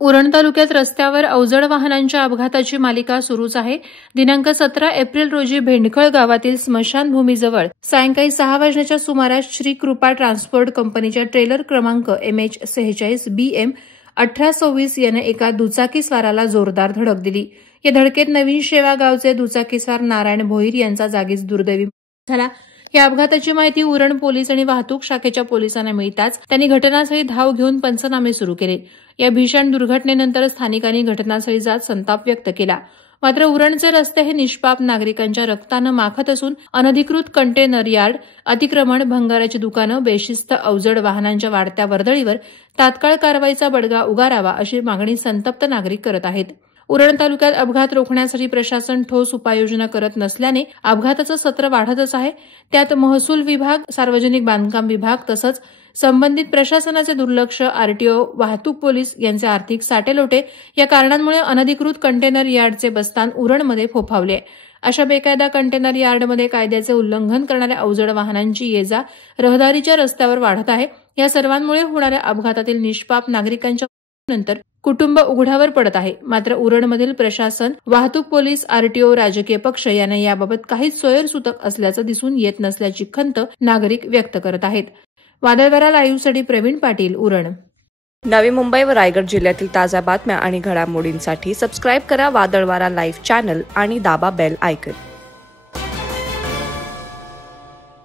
उरण तालुक्यात रस्त्यावर अवजड वाहनांच्या अपघाताची मालिका सुरूच आहे। दिनांक 17 एप्रिल रोजी भेंडखळ गावातील स्मशानभूमीजवळ सायंकाळी 6 वाजण्याच्या सुमारास श्री कृपा ट्रान्सपोर्ट कंपनीच्या ट्रेलर क्रमांक MH46 BM 1826 याने एका दुचाकीस्वाराला जोरदार धडक दिली। या धडकेत नवीन शेवा गावचे दुचाकीस्वार नारायण भोईर यांचा जागीच दुर्दैवी झाला। या अपघाताची माहिती उरण पोलीस आणि वाहतूक शाखेच्या पोलिसांना मिळताच त्यांनी घटनास्थळी धाव घेऊन पंचनामे सुरू केले। या भीषण दुर्घटनेनंतर स्थानिकांनी घटनास्थळी जात संताप व्यक्त केला। मात्र उरणचे रस्ते हे निष्पाप नागरिकांच्या रक्तानं माखत असून अनधिकृत कंटेनर यार्ड, अतिक्रमण, भंगाराची दुकानं, बेशिस्त अवजड वाहनांच्या वाढत्या वर्दळीवर तात्काळ कारवाईचा बडगा उगारावा अशी मागणी संतप्त नागरिक करत आहेत। उरण तालुक्यात अपघात रोखण्यासाठी प्रशासन ठोस उपाययोजना करत नसल्याने अपघाताचं सत्र वाढतच आहे। त्यात महसूल विभाग, सार्वजनिक बांधकाम विभाग तसंच संबंधित प्रशासनाचे दुर्लक्ष, RTO, वाहतूक पोलीस यांचे आर्थिक साटेलोटे या कारणांमुळे अनधिकृत कंटेनर यार्डचे बस्तान उरणमध्ये फोफावले। अशा बेकायदा कंटेनर यार्डमध्ये कायद्याचे उल्लंघन करणाऱ्या अवजड वाहनांची ये-जा रहदारीच्या रस्त्यावर वाढत आहे। या सर्वांमुळे होणाऱ्या अपघातातील निष्पाप नागरिकांच्या नंतर कुटुंब उघड्यावर पडत आहे। मात्र उरणमधील प्रशासन, वाहतूक पोलीस, RTO, राजकीय पक्ष यांना याबाबत काहीच सोयरसूतक असल्याचं दिसून येत नसल्याची खंत नागरिक व्यक्त करत आहेत। वादळवारा लाईव्हसाठी प्रवीण पाटील, उरण। नवी मुंबई व रायगड जिल्ह्यातील ताज्या बातम्या आणि घडामोडींसाठी सबस्क्राईब करा वादळवारा लाईव्ह चॅनल आणि दाबा बेल आयकॉन।